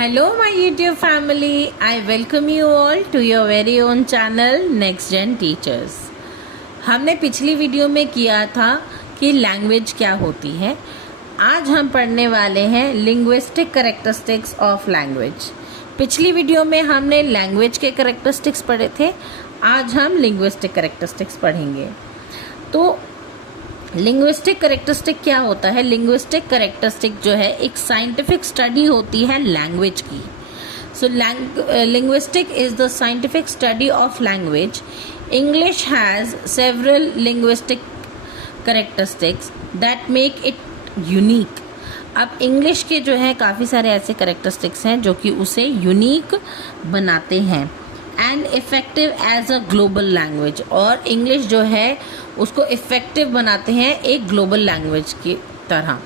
Hello my YouTube family, I welcome you all to your very own channel Next Gen Teachers। हमने पिछली video में किया था कि लैंग्वेज क्या होती है। आज हम पढ़ने वाले हैं लिंग्विस्टिक कैरेक्टरिस्टिक्स ऑफ लैंग्वेज। पिछली वीडियो में हमने लैंग्वेज के कैरेक्टरिस्टिक्स पढ़े थे, आज हम लिंग्विस्टिक कैरेक्टरिस्टिक्स पढ़ेंगे। तो लिंग्विस्टिक कैरेक्टरिस्टिक क्या होता है? लिंग्विस्टिक कैरेक्टरिस्टिक जो है एक साइंटिफिक स्टडी होती है लैंग्वेज की। So linguistic is the scientific study of language. English has several linguistic characteristics that make it unique. अब इंग्लिश के जो है काफ़ी सारे ऐसे कैरेक्टरिस्टिक्स हैं जो कि उसे यूनिक बनाते हैं and effective as a global language. और इंग्लिश जो है उसको इफेक्टिव बनाते हैं एक ग्लोबल लैंग्वेज की तरह।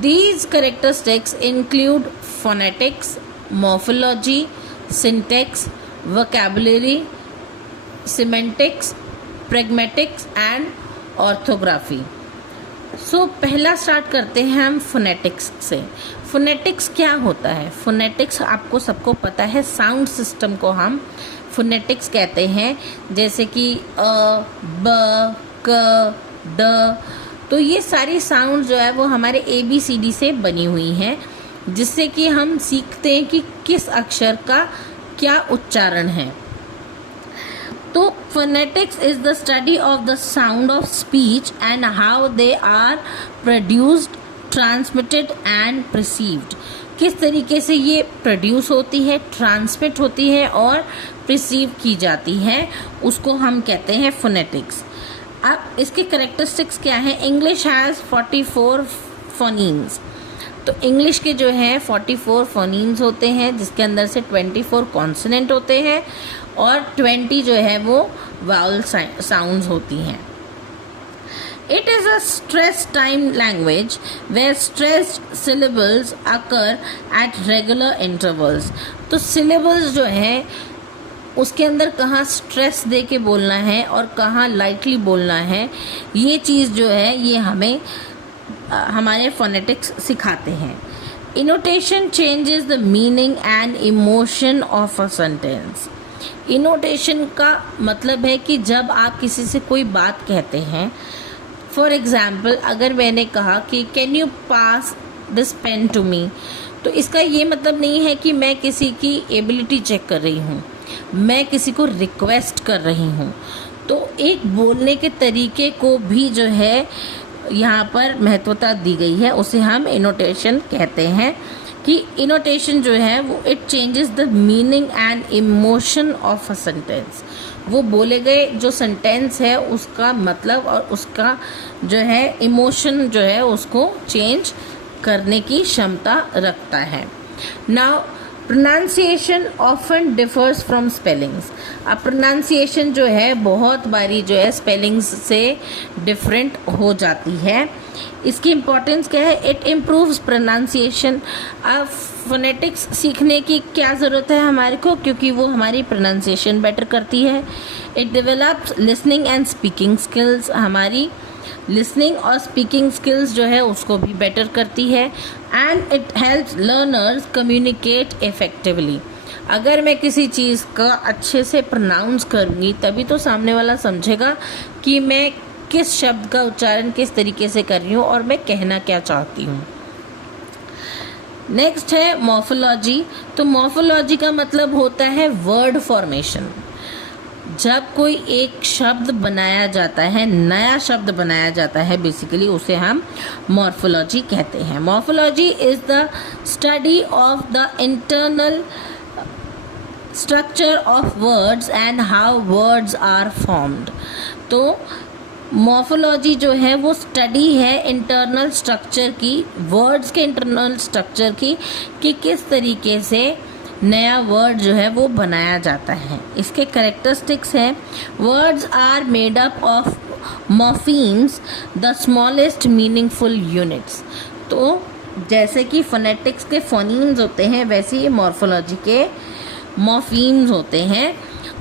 These characteristics include phonetics, morphology, syntax, vocabulary, semantics, pragmatics and orthography. So पहला स्टार्ट करते हैं हम फोनेटिक्स से। फोनेटिक्स क्या होता है? फोनेटिक्स आपको सबको पता है, साउंड सिस्टम को हम फोनेटिक्स कहते हैं, जैसे कि अ, ब, क, ड। तो ये सारी साउंड जो है वो हमारे ABCD से बनी हुई हैं, जिससे कि हम सीखते हैं कि किस अक्षर का क्या उच्चारण है। तो phonetics is the study of the sound of speech and how they are produced, transmitted and perceived. किस तरीके से ये प्रोड्यूस होती है, ट्रांसमिट होती है और परसीव की जाती है, उसको हम कहते हैं फोनेटिक्स। अब इसके कैरेक्टरिस्टिक्स क्या हैं? English has 44 phonemes. तो इंग्लिश के जो हैं 44 फोनीम्स होते हैं, जिसके अंदर से 24 कॉन्सोनेंट होते हैं और 20 जो है वो वावल साउंड्स होती हैं। It is a stress time language where stressed syllables occur at regular intervals। तो syllables जो है उसके अंदर कहाँ स्ट्रेस दे के बोलना है और कहाँ लाइटली बोलना है, ये चीज़ जो है ये हमें हमारे फोनेटिक्स सिखाते हैं। Intonation changes the meaning and emotion of a sentence. Intonation का मतलब है कि जब आप किसी से कोई बात कहते हैं, फॉर एग्ज़ाम्पल अगर मैंने कहा कि can you pass this pen to me, तो इसका ये मतलब नहीं है कि मैं किसी की एबिलिटी चेक कर रही हूँ, मैं किसी को रिक्वेस्ट कर रही हूँ। तो एक बोलने के तरीके को भी जो है यहाँ पर महत्वता दी गई है, उसे हम इनोटेशन कहते हैं। कि इनोटेशन जो है वो it changes the meaning and emotion of a sentence. वो बोले गए जो सेंटेंस है उसका मतलब और उसका जो है इमोशन जो है उसको चेंज करने की क्षमता रखता है। Now pronunciation often differs from spellings. अब प्रोनाउंसिएशन जो है बहुत बारी जो है स्पेलिंग्स से डिफरेंट हो जाती है। इसकी इम्पोर्टेंस क्या है? It improves pronunciation. अब फोनेटिक्स सीखने की क्या ज़रूरत है हमारे को? क्योंकि वो हमारी प्रोनाउंसिएशन बेटर करती है। It develops listening and speaking skills. हमारी लिसनिंग और स्पीकिंग स्किल्स जो है उसको भी बेटर करती है। And it helps learners communicate effectively. अगर मैं किसी चीज़ का अच्छे से प्रोनाउंस करूँगी तभी तो सामने वाला समझेगा कि मैं किस शब्द का उच्चारण किस तरीके से कर रही हूँ और मैं कहना क्या चाहती हूँ। नेक्स्ट है मॉर्फोलॉजी। तो मॉर्फोलॉजी का मतलब होता है वर्ड फॉर्मेशन। जब कोई एक शब्द बनाया जाता है, नया शब्द बनाया जाता है, बेसिकली उसे हम मॉर्फोलॉजी कहते हैं। Morphology is the study of the internal structure of words and how words are formed. तो मॉर्फोलॉजी जो है वो स्टडी है इंटरनल स्ट्रक्चर की, वर्ड्स के इंटरनल स्ट्रक्चर की, कि किस तरीके से नया वर्ड जो है वो बनाया जाता है। इसके कैरेक्टरिस्टिक्स हैं, words are made up of morphemes, the smallest meaningful units. तो जैसे कि फोनेटिक्स के फोनीम्स होते हैं, वैसे ही मॉर्फोलॉजी के मॉर्फीम्स होते हैं।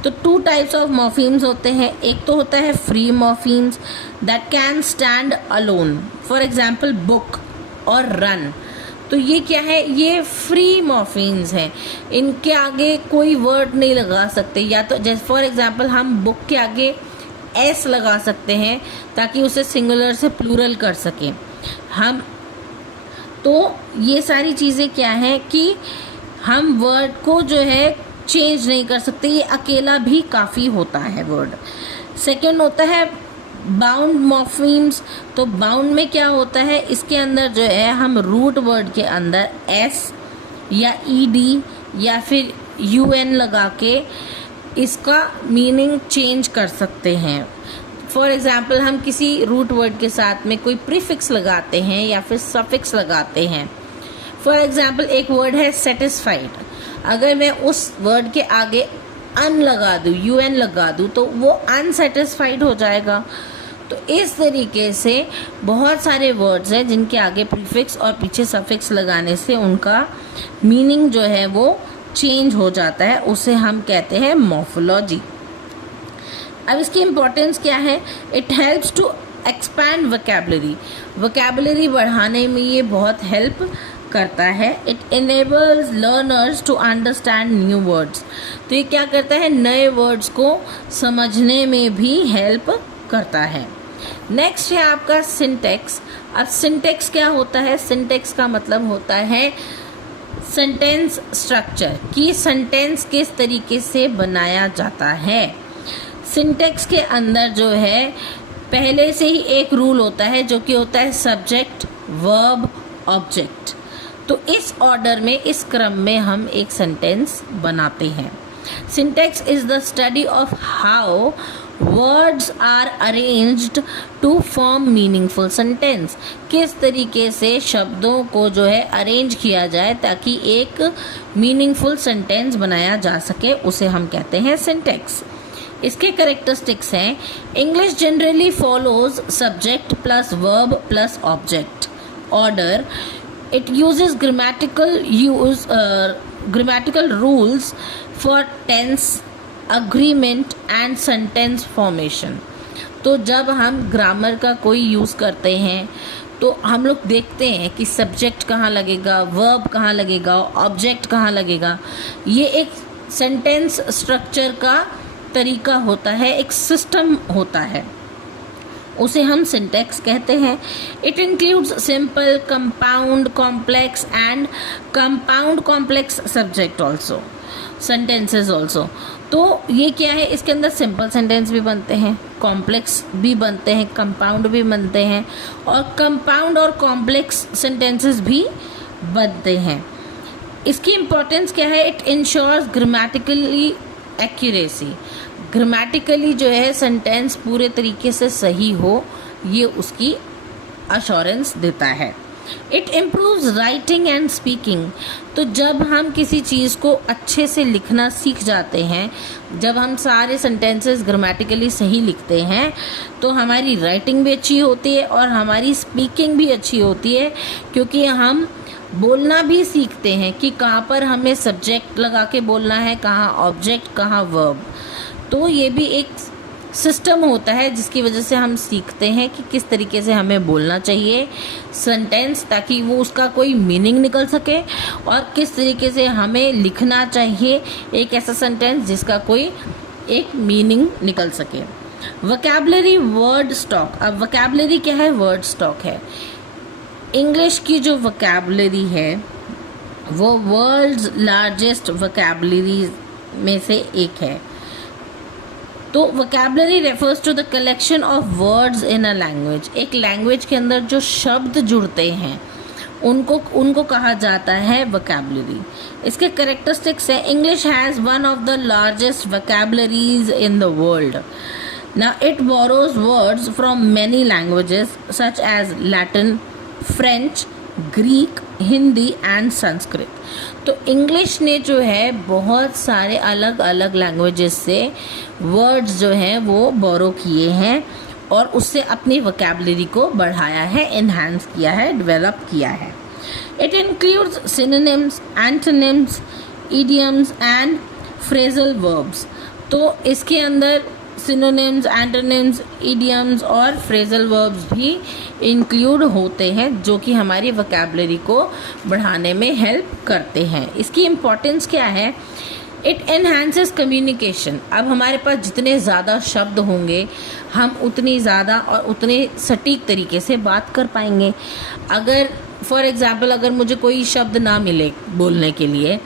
तो 2 टाइप्स ऑफ मॉर्फीम्स होते हैं। एक तो होता है free morphemes that can stand alone, for example book और रन। तो ये क्या है, ये फ्री मॉर्फीम्स हैं, इनके आगे कोई वर्ड नहीं लगा सकते। या तो जैसे फॉर एग्जांपल हम बुक के आगे एस लगा सकते हैं ताकि उसे सिंगुलर से प्लूरल कर सकें हम। तो ये सारी चीज़ें क्या है कि हम वर्ड को जो है चेंज नहीं कर सकते, ये अकेला भी काफ़ी होता है वर्ड। सेकंड होता है बाउंड मॉर्फीम्स। तो बाउंड में क्या होता है, इसके अंदर जो है हम रूट वर्ड के अंदर एस या ईडी या फिर यूएन लगा के इसका मीनिंग चेंज कर सकते हैं। फॉर एग्जाम्पल हम किसी रूट वर्ड के साथ में कोई प्रीफिक्स लगाते हैं या फिर सफिक्स लगाते हैं। फॉर एग्जाम्पल एक वर्ड है सेटिस्फाइड, अगर मैं उस वर्ड के आगे अन लगा दूँ, यूएन लगा दूँ, तो वो अनसेटिस्फाइड हो जाएगा। तो इस तरीके से बहुत सारे वर्ड्स हैं जिनके आगे प्रीफिक्स और पीछे सफिक्स लगाने से उनका मीनिंग जो है वो चेंज हो जाता है, उसे हम कहते हैं मॉर्फोलॉजी। अब इसकी इम्पोर्टेंस क्या है, it helps to expand vocabulary, vocabulary बढ़ाने में ये बहुत हेल्प करता है। It enables learners to understand new words, तो ये क्या करता है, नए वर्ड्स को समझने में भी हेल्प करता है। नेक्स्ट है आपका सिंटेक्स। अब सिंटेक्स क्या होता है, सिंटेक्स का मतलब होता है सेंटेंस स्ट्रक्चर, कि सेंटेंस किस तरीके से बनाया जाता है। सिंटेक्स के अंदर जो है पहले से ही एक रूल होता है जो कि होता है सब्जेक्ट, वर्ब, ऑब्जेक्ट। तो इस ऑर्डर में, इस क्रम में हम एक सेंटेंस बनाते हैं। Syntax is the study of how words are arranged to form meaningful sentence, किस तरीके से शब्दों को जो है अरेंज किया जाए ताकि एक मीनिंगफुल सेंटेंस बनाया जा सके, उसे हम कहते हैं सिंटेक्स। इसके कैरेक्टरिस्टिक्स हैं, English generally follows subject plus verb plus object order. It uses grammatical rules for tense, agreement and sentence formation। तो जब हम ग्रामर का कोई यूज़ करते हैं तो हम लोग देखते हैं कि सब्जेक्ट कहाँ लगेगा, वर्ब कहाँ लगेगा, ऑब्जेक्ट कहाँ लगेगा। ये एक सेंटेंस स्ट्रक्चर का तरीका होता है, एक सिस्टम होता है, उसे हम सिंटेक्स कहते हैं। It includes simple, compound, complex and compound complex subject also, sentences also. तो ये क्या है, इसके अंदर सिंपल सेंटेंस भी बनते हैं, कॉम्प्लेक्स भी बनते हैं, कंपाउंड भी बनते हैं, और कंपाउंड और कॉम्प्लेक्स सेंटेंसेस भी बनते हैं। इसकी इम्पोर्टेंस क्या है, it ensures grammatically accuracy, grammatically जो है सेंटेंस पूरे तरीके से सही हो, ये उसकी अश्योरेंस देता है। It improves writing and speaking. तो जब हम किसी चीज़ को अच्छे से लिखना सीख जाते हैं, जब हम सारे सेंटेंसेस ग्रामेटिकली सही लिखते हैं, तो हमारी राइटिंग भी अच्छी होती है और हमारी स्पीकिंग भी अच्छी होती है, क्योंकि हम बोलना भी सीखते हैं कि कहाँ पर हमें सब्जेक्ट लगा के बोलना है, कहाँ ऑब्जेक्ट, कहाँ वर्ब। तो ये भी एक सिस्टम होता है जिसकी वजह से हम सीखते हैं कि किस तरीके से हमें बोलना चाहिए सेंटेंस ताकि वो उसका कोई मीनिंग निकल सके, और किस तरीके से हमें लिखना चाहिए एक ऐसा सेंटेंस जिसका कोई एक मीनिंग निकल सके। Vocabulary word stock. अब वोकैबुलरी क्या है, वर्ड स्टॉक है। इंग्लिश की जो वोकैबुलरी है वो वर्ल्ड्स लार्जेस्ट वोकैबुलरी में से एक है। तो vocabulary refers to the collection of words in a language. एक लैंग्वेज के अंदर जो शब्द जुड़ते हैं उनको कहा जाता है वोकैबुलरी। इसके कैरेक्टरिस्टिक्स है, English has one of the largest vocabularies in the world. Now it borrows words from many languages such as Latin, French, Greek, Hindi and Sanskrit. तो इंग्लिश ने जो है बहुत सारे अलग अलग लैंग्वेजेस से वर्ड्स जो हैं वो बोरो किए हैं और उससे अपनी वोकैबुलरी को बढ़ाया है, एनहांस किया है, डेवलप किया है। It includes synonyms, antonyms, idioms and phrasal verbs. तो इसके अंदर सिनोनिम्स, एंटोनिम्स, इडियम्स और फ्रेजल वर्ब्स भी इंक्लूड होते हैं जो कि हमारी वोकैबुलरी को बढ़ाने में हेल्प करते हैं। इसकी इम्पोर्टेंस क्या है? It enhances communication. अब हमारे पास जितने ज़्यादा शब्द होंगे हम उतनी ज़्यादा और उतने सटीक तरीके से बात कर पाएंगे। अगर फॉर एग्ज़ाम्पल अगर मुझे कोई शब्द ना मिले बोलने के लिए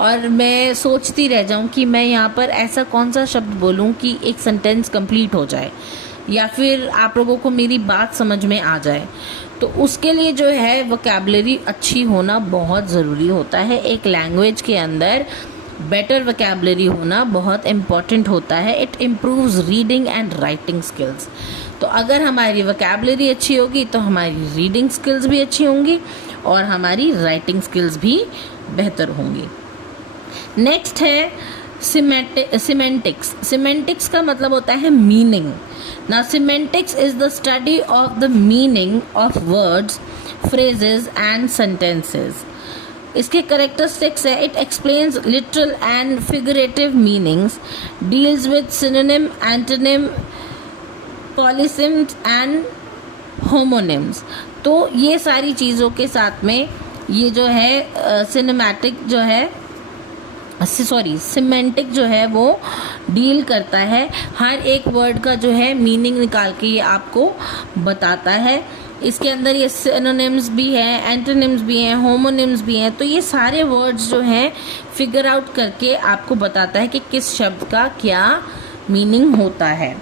और मैं सोचती रह जाऊं कि मैं यहाँ पर ऐसा कौन सा शब्द बोलूं कि एक सेंटेंस कंप्लीट हो जाए या फिर आप लोगों को मेरी बात समझ में आ जाए, तो उसके लिए जो है वोकैबुलरी अच्छी होना बहुत ज़रूरी होता है। एक लैंग्वेज के अंदर बेटर वोकैबुलरी होना बहुत इम्पॉर्टेंट होता है। It improves reading and writing skills. तो अगर हमारी वोकैबुलरी अच्छी होगी तो हमारी रीडिंग स्किल्स भी अच्छी होंगी और हमारी राइटिंग स्किल्स भी बेहतर होंगी। नेक्स्ट है सिमेंटिक्स। सिमेंटिक्स का मतलब होता है मीनिंग। ना semantics is the study of the meaning of words, phrases and sentences. इसके कैरेक्टरिस्टिक्स है, it explains literal and figurative meanings, deals with synonym, antonym, polysemes and homonyms. तो ये सारी चीज़ों के साथ में ये जो है सिमेंटिक जो है वो डील करता है। हर एक वर्ड का जो है मीनिंग निकाल के ये आपको बताता है। इसके अंदर ये सिनोनिम्स भी हैं, एंटोनिम्स भी हैं, होमोनिम्स भी हैं। तो ये सारे वर्ड्स जो हैं फिगर आउट करके आपको बताता है कि किस शब्द का क्या मीनिंग होता है।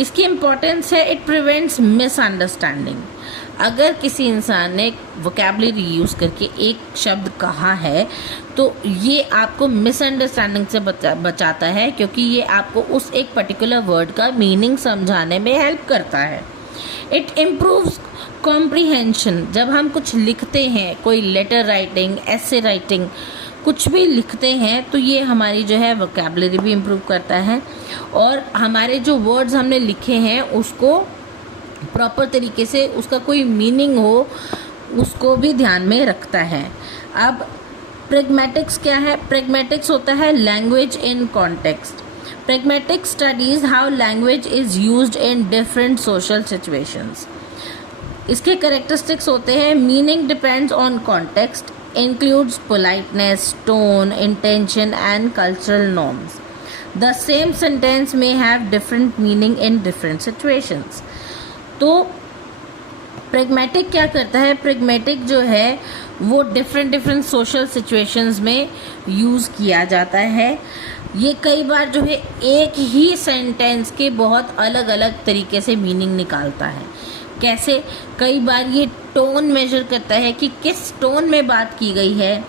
इसकी इम्पोर्टेंस है, इट प्रिवेंट्स मिसअंडरस्टैंडिंग। अगर किसी इंसान ने वोकैबुलरी यूज़ करके एक शब्द कहा है तो ये आपको मिसअंडरस्टैंडिंग से बचाता है, क्योंकि ये आपको उस एक पर्टिकुलर वर्ड का मीनिंग समझाने में हेल्प करता है। It improves comprehension. जब हम कुछ लिखते हैं, कोई लेटर राइटिंग, एसे राइटिंग, कुछ भी लिखते हैं, तो ये हमारी जो है वोकैबुलरी भी इम्प्रूव करता है और हमारे जो वर्ड्स हमने लिखे हैं उसको प्रॉपर तरीके से उसका कोई मीनिंग हो उसको भी ध्यान में रखता है। अब प्रैग्मेटिक्स क्या है? प्रैग्मेटिक्स होता है language in context. Pragmatics studies how language is used in different social situations. इसके कैरेक्टरिस्टिक्स होते हैं, meaning depends on context, includes politeness, tone, intention and cultural norms. The same sentence may have different meaning in different situations. तो pragmatic क्या करता है? pragmatic जो है वो different social situations में यूज़ किया जाता है। ये कई बार जो है एक ही सेंटेंस के बहुत अलग अलग तरीके से मीनिंग निकालता है। कैसे? कई बार ये टोन मेजर करता है कि किस टोन में बात की गई है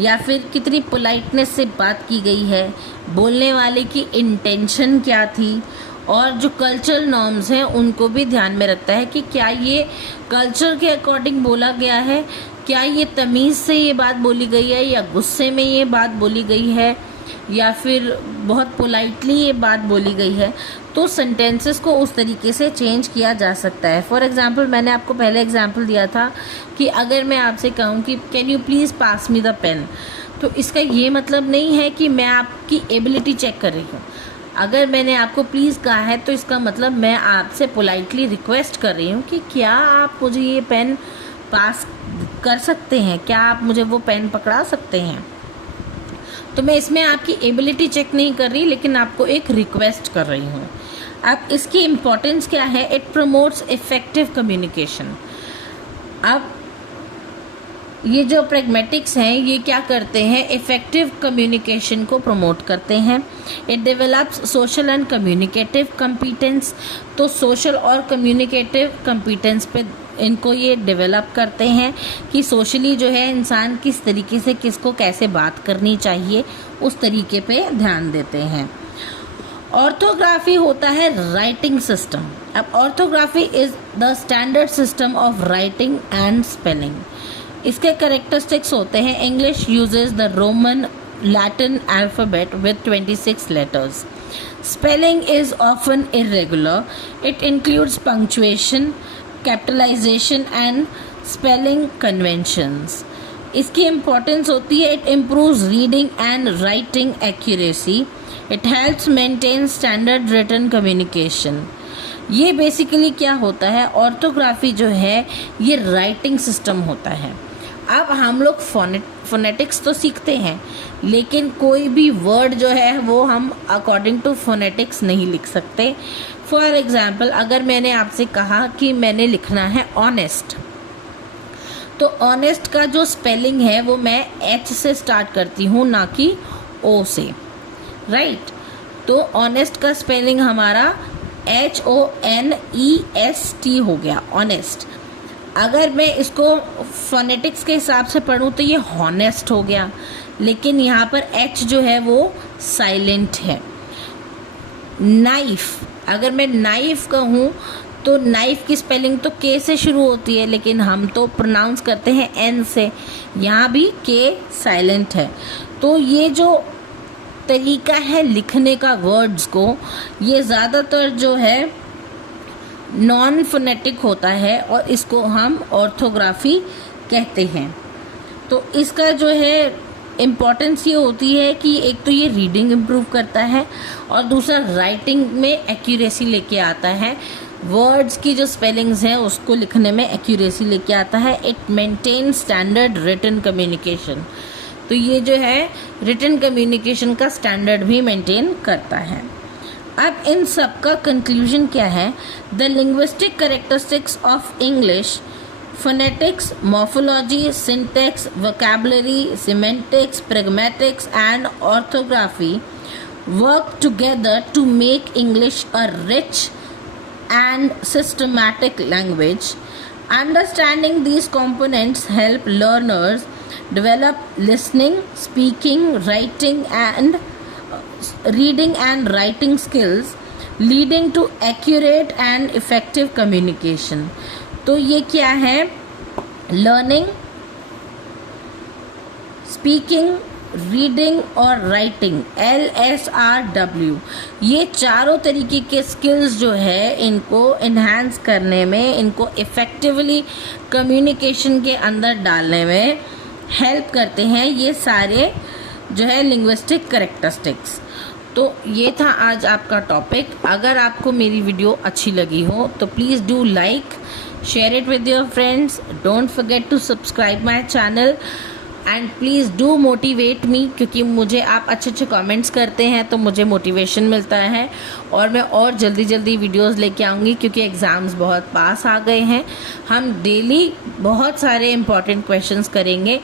या फिर कितनी पोलाइटनेस से बात की गई है, बोलने वाले की इंटेंशन क्या थी, और जो कल्चरल नॉर्म्स हैं उनको भी ध्यान में रखता है कि क्या ये कल्चर के अकॉर्डिंग बोला गया है, क्या ये तमीज़ से ये बात बोली गई है या गुस्से में ये बात बोली गई है या फिर बहुत पोलाइटली ये बात बोली गई है। तो सेंटेंसेस को उस तरीके से चेंज किया जा सकता है। फॉर एग्जांपल मैंने आपको पहले एग्जांपल दिया था कि अगर मैं आपसे कहूँ कि can you please pass me the pen, तो इसका ये मतलब नहीं है कि मैं आपकी एबिलिटी चेक कर रही हूँ। अगर मैंने आपको प्लीज़ कहा है तो इसका मतलब मैं आपसे पोलाइटली रिक्वेस्ट कर रही हूँ कि क्या आप मुझे ये पेन पास कर सकते हैं, क्या आप मुझे वो पेन पकड़ा सकते हैं। तो मैं इसमें आपकी एबिलिटी चेक नहीं कर रही, लेकिन आपको एक रिक्वेस्ट कर रही हूँ। अब इसकी इम्पोर्टेंस क्या है? It promotes effective communication. अब ये जो प्रैग्मेटिक्स हैं ये क्या करते हैं? इफेक्टिव कम्युनिकेशन को प्रमोट करते हैं। It develops social and communicative competence. तो सोशल और कम्युनिकेटिव कम्पिटेंस पे इनको ये डेवलप करते हैं कि सोशली जो है इंसान किस तरीके से किसको कैसे बात करनी चाहिए, उस तरीके पे ध्यान देते हैं। ऑर्थोग्राफी होता है राइटिंग सिस्टम। अब orthography is the standard system of writing and spelling. इसके कैरेक्टरिस्टिक्स होते हैं, English uses the Roman Latin alphabet with 26 letters. Spelling is often irregular. It includes punctuation, capitalization and spelling conventions. इसकी importance होती है, it improves reading and writing accuracy, it helps maintain standard written communication. ये basically क्या होता है, orthography जो है ये राइटिंग सिस्टम होता है। अब हम लोग फोनेटिक्स तो सीखते हैं, लेकिन कोई भी वर्ड जो है वो हम अकॉर्डिंग टू फोनेटिक्स नहीं लिख सकते। फॉर एग्जाम्पल, अगर मैंने आपसे कहा कि मैंने लिखना है ऑनेस्ट, तो ऑनेस्ट का जो स्पेलिंग है वो मैं एच से स्टार्ट करती हूँ, ना कि ओ से, राइट। तो ऑनेस्ट का स्पेलिंग हमारा HONEST हो गया, ऑनेस्ट। अगर मैं इसको फोनेटिक्स के हिसाब से पढ़ूँ तो ये हॉनेस्ट हो गया, लेकिन यहाँ पर एच जो है वो साइलेंट है। नाइफ, अगर मैं नाइफ कहूँ तो नाइफ की स्पेलिंग तो के से शुरू होती है, लेकिन हम तो प्रोनाउंस करते हैं एन से, यहाँ भी के साइलेंट है। तो ये जो तरीका है लिखने का वर्ड्स को, ये ज़्यादातर जो है नॉन फोनेटिक होता है और इसको हम ऑर्थोग्राफी कहते हैं। तो इसका जो है इम्पॉर्टेंस ये होती है कि एक तो ये रीडिंग इम्प्रूव करता है और दूसरा राइटिंग में एक्यूरेसी लेके आता है। वर्ड्स की जो स्पेलिंग्स हैं उसको लिखने में एक्यूरेसी लेके आता है। It maintain standard written communication, तो ये जो है रिटन कम्युनिकेशन का स्टैंडर्ड भी मेंटेन करता है। अब इन सब का कंक्लूजन क्या है? The linguistic characteristics of English, phonetics, morphology, syntax, vocabulary, semantics, pragmatics and orthography work together to make English a rich and systematic language. Understanding these components help learners develop listening, speaking, writing and reading and writing skills, leading to accurate and effective communication. तो ये क्या है? Learning, speaking, reading और writing, LSRW, ये चारों तरीके के skills जो है इनको इन्हांस करने में, इनको इफ़ेक्टिवली कम्युनिकेशन के अंदर डालने में हेल्प करते हैं ये सारे जो है लिंग्विस्टिक कैरेक्टरिस्टिक्स। तो ये था आज आपका टॉपिक। अगर आपको मेरी वीडियो अच्छी लगी हो तो please do like, share it with your friends, don't forget to subscribe my channel and please do motivate me, क्योंकि मुझे आप अच्छे अच्छे कमेंट्स करते हैं तो मुझे मोटिवेशन मिलता है और मैं और जल्दी जल्दी वीडियोस लेके आऊँगी, क्योंकि एग्ज़ाम्स बहुत पास आ गए हैं। हम डेली बहुत सारे इम्पॉर्टेंट क्वेश्चंस करेंगे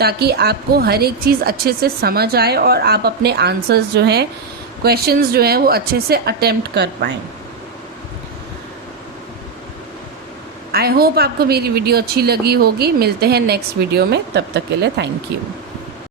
ताकि आपको हर एक चीज़ अच्छे से समझ आए और आप अपने आंसर्स जो हैं, क्वेश्चंस जो हैं वो अच्छे से अटेम्प्ट कर पाएँ। आई होप आपको मेरी वीडियो अच्छी लगी होगी। मिलते हैं नेक्स्ट वीडियो में, तब तक के लिए थैंक यू।